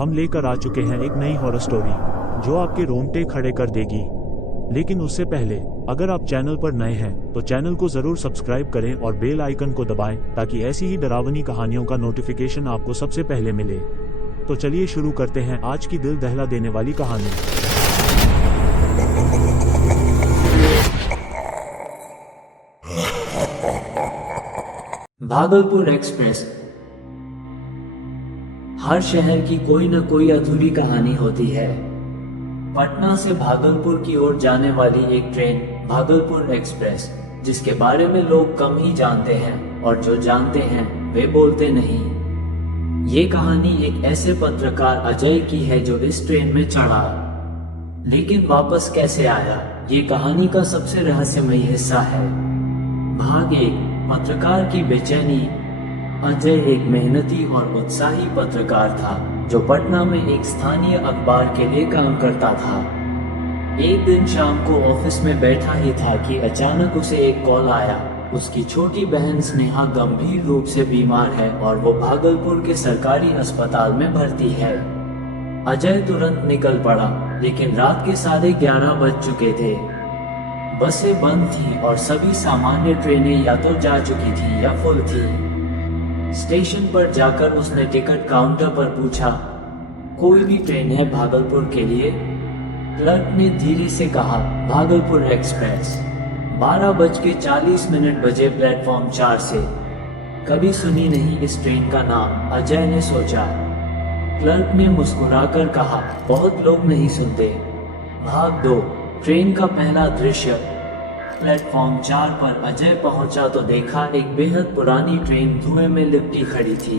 हम लेकर आ चुके हैं एक नई हॉरर स्टोरी जो आपके रोंगटे खड़े कर देगी। लेकिन उससे पहले अगर आप चैनल पर नए हैं तो चैनल को जरूर सब्सक्राइब करें और बेल आइकन को दबाएं ताकि ऐसी ही डरावनी कहानियों का नोटिफिकेशन आपको सबसे पहले मिले। तो चलिए शुरू करते हैं आज की दिल दहला देने वाली कहानी। भागलपुर एक्सप्रेस। हर शहर की कोई न कोई अधूरी कहानी होती है। पटना से भागलपुर की ओर जाने वाली एक ट्रेन भागलपुर एक्सप्रेस, जिसके बारे में लोग कम ही जानते हैं और जो जानते हैं वे बोलते नहीं। ये कहानी एक ऐसे पत्रकार अजय की है जो इस ट्रेन में चढ़ा, लेकिन वापस कैसे आया, ये कहानी का सबसे रहस्यमयी हिस्सा है। भाग 1, पत्रकार की बेचैनी। अजय एक मेहनती और उत्साही पत्रकार था जो पटना में एक स्थानीय अखबार के लिए काम करता था। एक दिन शाम को ऑफिस में बैठा ही था कि अचानक उसे एक कॉल आया। उसकी छोटी बहन स्नेहा गंभीर रूप से बीमार है और वो भागलपुर के सरकारी अस्पताल में भर्ती है। अजय तुरंत निकल पड़ा, लेकिन रात के 11:30 बज चुके थे। बसें बंद थी और सभी सामान्य ट्रेनें या तो जा चुकी थी या फुल थी। स्टेशन पर जाकर उसने टिकट काउंटर पर पूछा, कोई भी ट्रेन है भागलपुर के लिए? क्लर्क ने धीरे से कहा, भागलपुर एक्सप्रेस। 12:40 बजे प्लेटफॉर्म 4 से। कभी सुनी नहीं इस ट्रेन का नाम, अजय ने सोचा। क्लर्क ने मुस्कुराकर कहा, बहुत लोग नहीं सुनते। भाग 2, ट्रेन का पहला दृश्य। प्लेटफॉर्म 4 पर अजय पहुंचा तो देखा एक बेहद पुरानी ट्रेन धुएं में लिपटी खड़ी थी।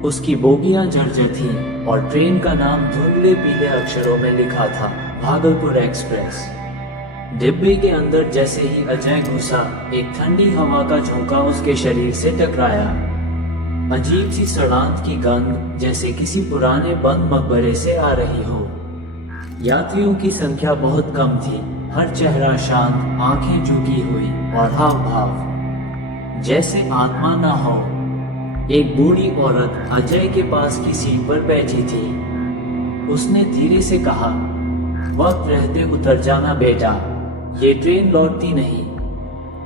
उसकी बोगियां जर्जर थीं और ट्रेन का नाम धुंधले पीले अक्षरों में लिखा था, भागलपुर एक्सप्रेस। डिब्बे के अंदर जैसे ही अजय घुसा, एक ठंडी हवा का झोंका उसके शरीर से टकराया। अजीब सी सड़ांत की गंध, जैसे किसी पुराने बंद मकबरे से आ रही हो। यात्रियों की संख्या बहुत कम थी, हर चेहरा शांत, आंखें झुकी हुई और हाव भाव जैसे आत्मा ना हो। एक बूढ़ी औरत अजय के पास की सीट पर बैठी थी। उसने धीरे से कहा, वक्त रहते उतर जाना बेटा, ये ट्रेन लौटती नहीं।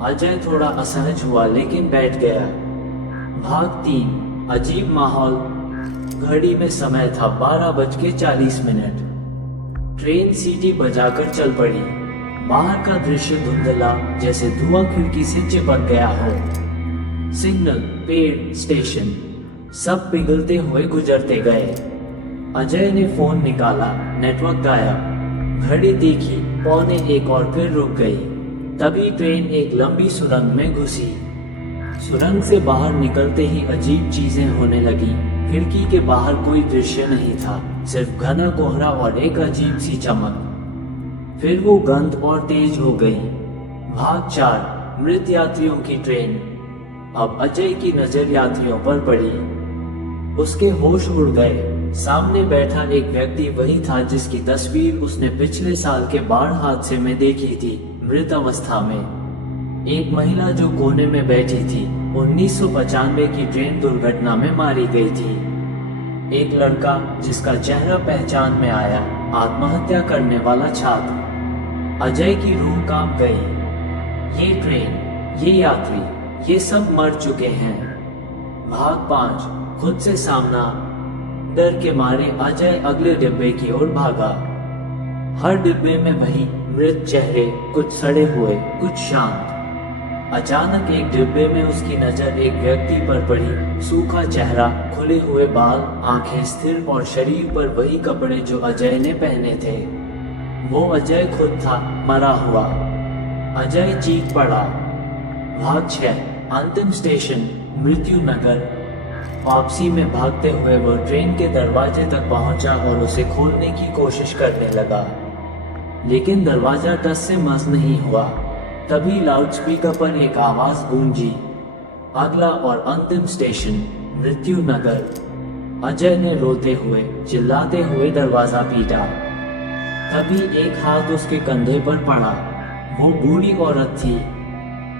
अजय थोड़ा असहज हुआ लेकिन बैठ गया। भाग 3, अजीब माहौल। घड़ी में समय था 12:40। ट्रेन सीटी बजाकर चल पड़ी। बाहर का दृश्य धुंधला, जैसे धुआं खिड़की से चिपक गया हो। सिग्नल, पेड़, स्टेशन, सब पिघलते हुए गुजरते गए। अजय ने फोन निकाला, नेटवर्क गायब। घड़ी देखी, 1:45 और फिर रुक गई। तभी ट्रेन एक लंबी सुरंग में घुसी। सुरंग से बाहर निकलते ही अजीब चीजें होने लगी। खिड़की के बाहर कोई दृश्य नहीं था, सिर्फ घना कोहरा और एक अजीब सी चमक। फिर वो गंध और तेज हो गई। भाग 4, मृत यात्रियों की ट्रेन। अब अजय की नजर यात्रियों पर पड़ी। उसके होश उड़ गए। सामने बैठा एक व्यक्ति वही था जिसकी तस्वीर उसने पिछले साल के बाढ़ हादसे में देखी थी, मृत अवस्था में। एक महिला जो कोने में बैठी थी, 1995 की ट्रेन दुर्घटना में मारी गई थी। एक लड़का जिसका चेहरा पहचान में आया, आत्महत्या करने वाला छात्र। अजय की रूह कांप गई। ये ट्रेन, ये यात्री, ये सब मर चुके हैं। भाग 5, खुद से सामना। डर के मारे अजय अगले डिब्बे की ओर भागा। हर डिब्बे में वही मृत चेहरे, कुछ सड़े हुए, कुछ शांत। अचानक एक डिब्बे में उसकी नजर एक व्यक्ति पर पड़ी। सूखा चेहरा, खुले हुए बाल, आंखें स्थिर और शरीर पर वही कपड़े जो अजय ने पहने थे। वो अजय खुद था, मरा हुआ। अजय चीख पड़ा। भाग 6, अंतिम स्टेशन, मृत्यु नगर। वापसी में भागते हुए वो ट्रेन के दरवाजे तक पहुंचा और उसे खोलने की कोशिश करने लगा, लेकिन दरवाजा टस से मस नहीं हुआ। तभी लाउडस्पीकर पर एक आवाज गूंजी, अगला और अंतिम स्टेशन, मृत्यु नगर। अजय ने रोते हुए, चिल्लाते हुए दरवाजा पीटा। तभी एक हाथ उसके कंधे पर पड़ा। वो बूढ़ी औरत थी।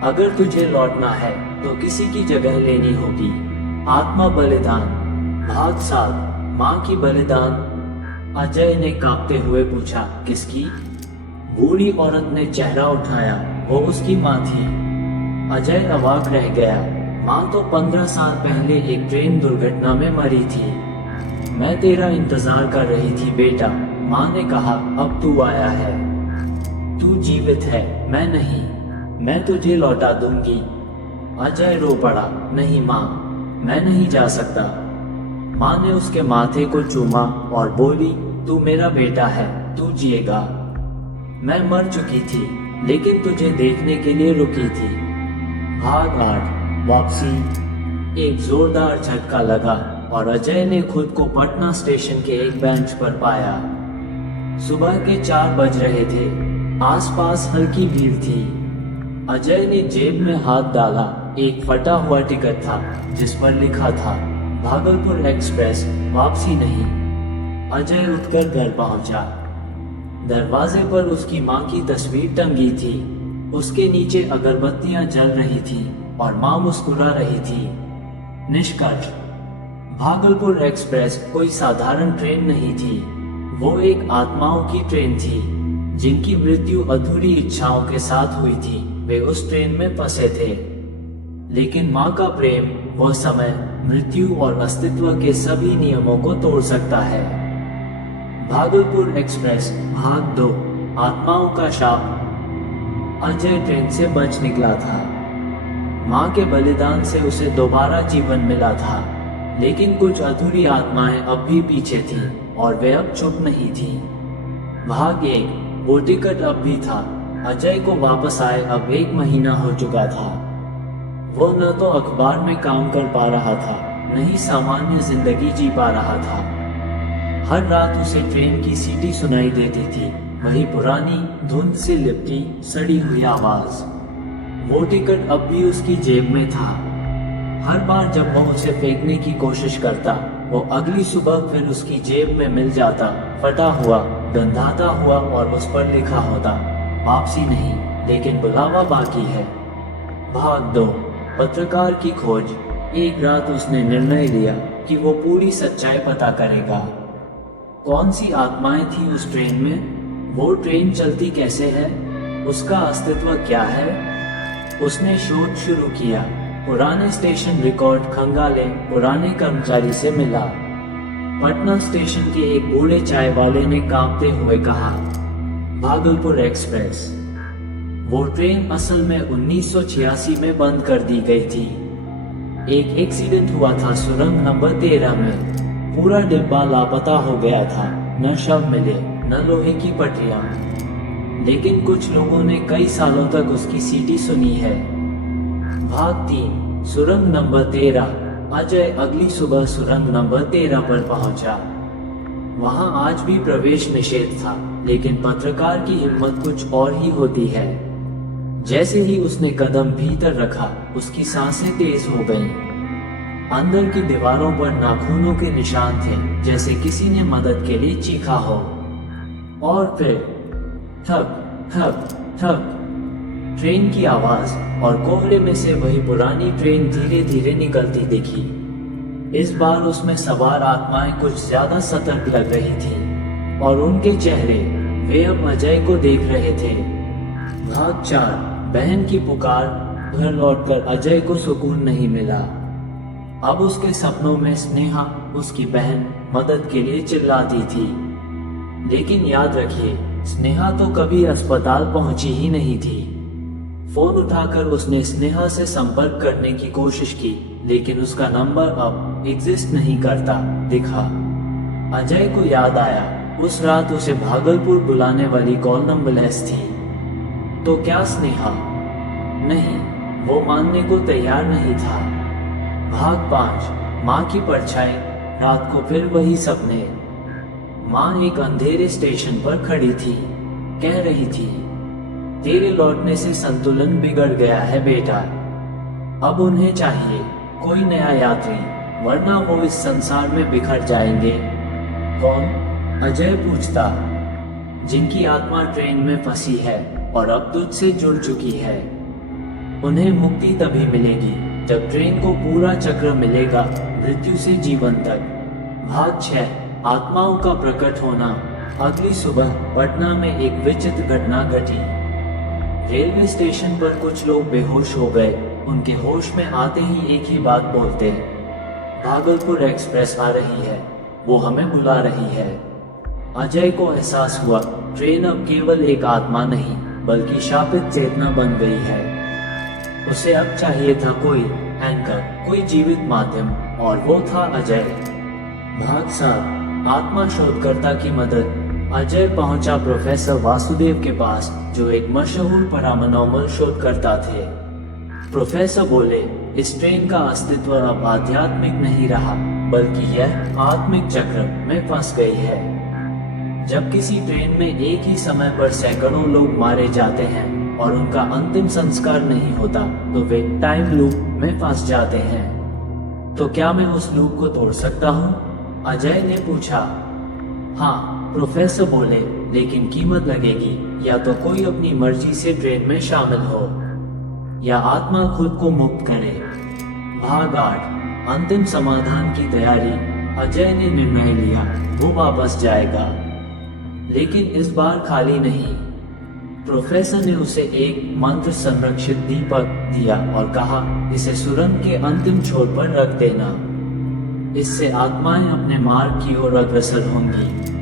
अगर तुझे लौटना है तो किसी की जगह लेनी होगी। आत्मा बलिदान। भाग 7, माँ की बलिदान? अजय ने कांपते हुए पूछा। किसकी? बूढ़ी औरत ने चेहरा उठाया। वो उसकी माँ थी। अजय अवाक रह गया। माँ तो 15 साल पहले एक ट्रेन दुर्घटना में मरी थी। मैं तेरा इंतजार कर रही थी बेटा, माँ ने कहा। अब तू आया है। तू जीवित है, मैं नहीं। मैं तुझे लौटा दूंगी। अजय रो पड़ा। नहीं माँ, मैं नहीं जा सकता। माँ ने उसके माथे को चूमा और बोली, तू मेरा बेटा है, तू जिएगा। मैं मर चुकी थी, लेकिन तुझे देखने के लिए रुकी थी। भाग 8 वापसी। एक जोरदार झटका लगा और अजय ने खुद को पटना स्टेशन के एक बेंच पर पाया। सुबह के 4 बज रहे थे। आसपास हल्की भीड़ थी। अजय ने जेब में हाथ डाला। एक फटा हुआ टिकट था जिस पर लिखा था भागलपुर एक्सप्रेस, वापसी नहीं। अजय उठकर घर पहुंचा। दरवाजे पर उसकी माँ की तस्वीर टंगी थी। उसके नीचे अगरबत्तियां जल रही थी और माँ मुस्कुरा रही थी। निष्कर्ष, भागलपुर एक्सप्रेस कोई साधारण ट्रेन नहीं थी। वो एक आत्माओं की ट्रेन थी जिनकी मृत्यु अधूरी इच्छाओं के साथ हुई थी। वे उस ट्रेन में फंसे थे, लेकिन माँ का प्रेम वो समय, मृत्यु और अस्तित्व के सभी नियमों को तोड़ सकता है। भागलपुर एक्सप्रेस भाग 2 आत्माओं का शाप। अजय ट्रेन से बच निकला था। माँ के बलिदान से उसे दोबारा जीवन मिला था, लेकिन कुछ अधूरी आत्माएं अब भी पीछे थीं और वे अब चुप नहीं थीं। भाग 1 वो टिकट अब भी था। अजय को वापस आए अब 1 महीना हो चुका था। वो न तो अखबार में काम कर पा रहा था, न ही सामान्य जिंदगी जी पा रहा था। हर रात उसे ट्रेन की सीटी सुनाई देती थी, वही पुरानी धुंध से लिपटी सड़ी हुई आवाज। वो टिकट अब भी उसकी जेब में था। हर बार जब वो उसे फेंकने की कोशिश करता, वो अगली सुबह फिर उसकी जेब में मिल जाता, फटा हुआ, गंधाता हुआ, और उस पर लिखा होता, वापसी नहीं, लेकिन बुलावा बाकी है। भाग 2 पत्रकार की खोज। एक रात उसने निर्णय लिया कि वो पूरी सच्चाई पता करेगा। कौन सी आत्माएं थी उस ट्रेन में? वो ट्रेन चलती कैसे है? उसका अस्तित्व क्या है? उसने शोध शुरू किया। पुराने स्टेशन रिकॉर्ड खंगाले, पुराने कर्मचारी से मिला। पटना स्टेशन के एक बूढ़े चाय वाले ने कांपते हुए कहा, भागलपुर एक्सप्रेस। वो ट्रेन असल में 1986 में बंद कर दी गई थी। एक एक्सीडेंट हुआ था सुरंग नंबर 13 में। पूरा डिब्बा लापता हो गया था। न शव मिले, न लोहे की पटरियां। लेकिन कुछ लोगों ने कई सालों तक उसकी सीटी सुनी है। भाग 3 सुरंग नंबर 13। अजय अगली सुबह सुरंग नंबर 13 पर पहुंचा। वहां आज भी प्रवेश निषेध था, लेकिन पत्रकार की हिम्मत कुछ और ही होती है। जैसे ही उसने कदम भीतर रखा, उसकी सांसें तेज हो गईं। अंदर की दीवारों पर नाखूनों के निशान थे, जैसे किसी ने मदद के लिए चीखा हो। और फिर ठक ठक ठक, ट्रेन की आवाज, और कोहरे में से वही पुरानी ट्रेन धीरे धीरे निकलती दिखी। इस बार उसमें सवार आत्माएं कुछ ज्यादा सतर्क लग रही थी, और उनके चेहरे, वे अब अजय को देख रहे थे। भाग 4 बहन की पुकार। घर लौटकर अजय को सुकून नहीं मिला। अब उसके सपनों में स्नेहा, उसकी बहन, मदद के लिए चिल्लाती थी। लेकिन याद रखिए, स्नेहा तो कभी अस्पताल पहुंची ही नहीं थी। फोन उठाकर उसने स्नेहा से संपर्क करने की कोशिश की, लेकिन उसका नंबर अब एग्जिस्ट नहीं करता दिखा। अजय को याद आया, उस रात उसे भागलपुर बुलाने वाली कॉल नंबरलेस थी। तो क्या स्नेहा? नहीं, वो मानने को तैयार नहीं था। भाग 5 माँ की परछाई। रात को फिर वही सपने। माँ एक अंधेरे स्टेशन पर खड़ी थी, कह रही थी, तेरे लौटने से संतुलन बिगड़ गया है बेटा। अब उन्हें चाहिए कोई नया यात्री, वरना वो इस संसार में बिखर जाएंगे। कौन? अजय पूछता। जिनकी आत्मा ट्रेन में फंसी है और अब तुझसे जुड़ चुकी है। उन्हें मुक्ति तभी मिलेगी जब ट्रेन को पूरा चक्र मिलेगा, मृत्यु से जीवन तक। भाग 6 आत्माओं का प्रकट होना। अगली सुबह पटना में एक विचित्र घटना घटी। रेलवे स्टेशन पर कुछ लोग बेहोश हो गए। उनके होश में आते ही एक ही बात बोलते, भागलपुर एक्सप्रेस आ रही है, वो हमें बुला रही है। अजय को एहसास हुआ ट्रेन अब केवल एक आत्मा नहीं बल्कि शापित चेतना बन गई है। उसे अब चाहिए था कोई एंकर, कोई जीवित माध्यम, और वो था अजय। भाग 7 आत्मा शोधकर्ता की मदद। अजय पहुंचा प्रोफेसर वासुदेव के पास, जो एक मशहूर पैरानॉर्मल शोधकर्ता थे। प्रोफेसर बोले, इस ट्रेन का अस्तित्व अब आध्यात्मिक नहीं रहा बल्कि यह आत्मिक चक्र में फंस गई है। जब किसी ट्रेन में एक ही समय पर सैकड़ों लोग मारे जाते हैं और उनका अंतिम संस्कार नहीं होता तो वे टाइम लूप में फंस जाते हैं। तो क्या मैं उस लूप को तोड़ सकता हूँ? अजय ने पूछा। हाँ, प्रोफेसर बोले, लेकिन कीमत लगेगी। या तो कोई अपनी मर्जी से ट्रेन में शामिल हो या आत्मा खुद को मुक्त करे। भाग 8 अंतिम समाधान की तैयारी। अजय ने निर्णय लिया वो वापस जाएगा, लेकिन इस बार खाली नहीं। प्रोफेसर ने उसे एक मंत्र संरक्षित दीपक दिया और कहा, इसे सुरंग के अंतिम छोर पर रख देना। इससे आत्माएं अपने मार्ग की ओर अग्रसर होंगी।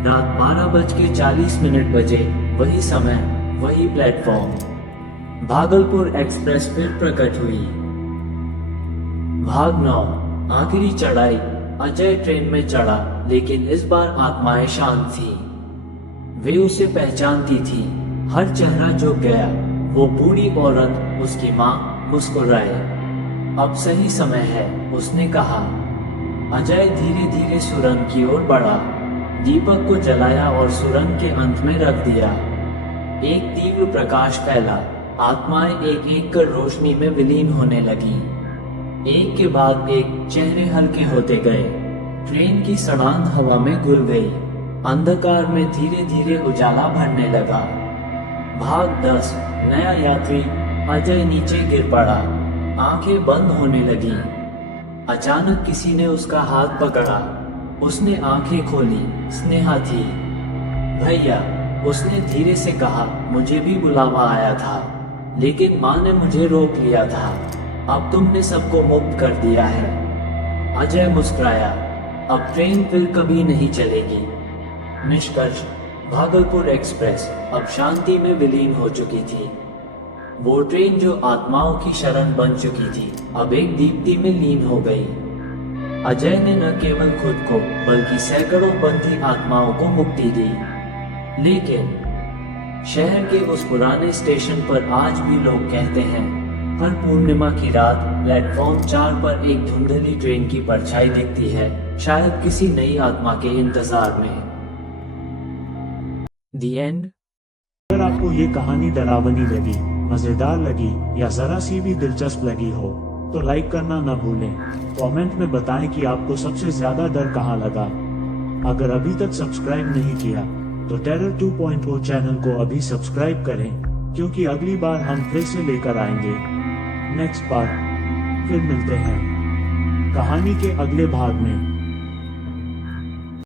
रात 12:40 बजे, वही समय, वही प्लेटफॉर्म। भागलपुर एक्सप्रेस फिर प्रकट हुई। भाग 9 आखिरी चढ़ाई। अजय ट्रेन में चढ़ा, लेकिन इस बार आत्माएं शांत थी। वे उसे पहचानती थी। हर चेहरा झुक गया। वो बूढ़ी औरत, उसकी माँ, मुस्कुराए। अब सही समय है, उसने कहा। अजय धीरे धीरे सुरंग की ओर बढ़ा, दीपक को जलाया और सुरंग के अंत में रख दिया। एक तीव्र प्रकाश फैला। आत्माएं एक एक कर रोशनी में विलीन होने लगी। एक के बाद एक चेहरे हल्के होते गए। ट्रेन की सड़ांध हवा में घुल गई। अंधकार में धीरे धीरे उजाला भरने लगा। भाग 10 नया यात्री। अजय नीचे गिर पड़ा, आंखें बंद होने लगी। अचानक किसी ने उसका हाथ पकड़ा। उसने आंखें खोली। स्नेहा थी। भैया, उसने धीरे से कहा, मुझे भी बुलावा आया था, लेकिन माँ ने मुझे रोक लिया था। अब तुमने सबको मुक्त कर दिया है। अजय मुस्कुराया। अब ट्रेन फिर कभी नहीं चलेगी। निष्कर्ष, भागलपुर एक्सप्रेस अब शांति में विलीन हो चुकी थी। वो ट्रेन जो आत्माओं की शरण बन चुकी थी, अब एक दीप्ति में लीन हो गई। अजय ने न केवल खुद को बल्कि सैकड़ों बंधी आत्माओं को मुक्ति दी। लेकिन शहर के उस पुराने स्टेशन पर आज भी लोग कहते हैं, हर पूर्णिमा की रात प्लेटफॉर्म 4 पर एक धुंधली ट्रेन की परछाई दिखती है, शायद किसी नई आत्मा के इंतजार में। The end। अगर आपको ये कहानी डरावनी लगी, मजेदार लगी या जरा सी भी दिलचस्प लगी हो तो लाइक करना न भूलें। कमेंट में बताएं कि आपको सबसे ज्यादा डर कहाँ लगा। अगर अभी तक सब्सक्राइब नहीं किया तो टेरर 2.0 चैनल को अभी सब्सक्राइब करें, क्योंकि अगली बार हम फिर से लेकर आएंगे नेक्स्ट पार्ट। फिर मिलते हैं कहानी के अगले भाग में।